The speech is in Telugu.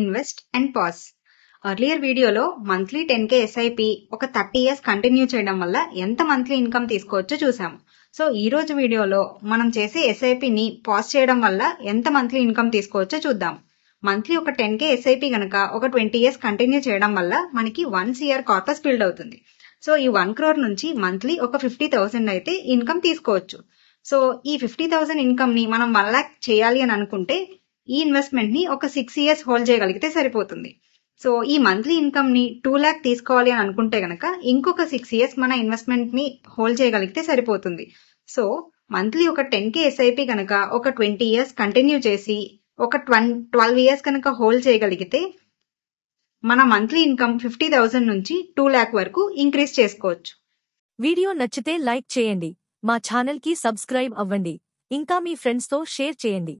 Invest and pass. ఎర్లియర్ వీడియోలో మంత్లీ 10K ఎస్ఐపి ఒక 30 ఇయర్స్ కంటిన్యూ చేయడం వల్ల ఎంత మంత్లీ ఇన్కమ్ తీసుకోవచ్చో చూసాము. సో ఈ రోజు వీడియోలో మనం చేసే ఎస్ఐపిని పాస్ చేయడం వల్ల ఎంత మంత్లీ ఇన్కమ్ తీసుకోవచ్చో చూద్దాం. మంత్లీ ఒక 10K ఎస్ఐపి గనక ఒక 20 ఇయర్స్ కంటిన్యూ చేయడం వల్ల మనకి 1 CR కార్పస్ బిల్డ్ అవుతుంది. సో ఈ 1 crore నుంచి మంత్లీ ఒక 50,000 అయితే ఇన్కమ్ తీసుకోవచ్చు. సో ఈ 50,000 ఇన్కమ్ ని మనం 1 lakh చేయాలి అని అనుకుంటే ఈ ఇన్వెస్ట్మెంట్ ని ఒక 6 ఇయర్స్ హోల్డ్ చేయగలిగితే సరిపోతుంది. సో ఈ మంత్లీ ఇన్కమ్ ని 2 lakh తీసుకోవాలి అని అనుకుంటే గనక ఇంకొక 6 ఇయర్స్ మన ఇన్వెస్ట్మెంట్ ని హోల్డ్ చేయగలిగితే సరిపోతుంది. సో మంత్లీ ఒక 10K ఎస్ఐపి కనుక ఒక 20 ఇయర్స్ కంటిన్యూ చేసి ఒక 12 ఇయర్స్ కనుక హోల్డ్ చేయగలిగితే మన మంత్లీ ఇన్కమ్ 50,000 నుంచి 2 lakh వరకు ఇంక్రీజ్ చేసుకోవచ్చు. వీడియో నచ్చితే లైక్ చేయండి, మా ఛానల్ కి సబ్స్క్రైబ్ అవ్వండి, ఇంకా మీ ఫ్రెండ్స్ తో షేర్ చేయండి.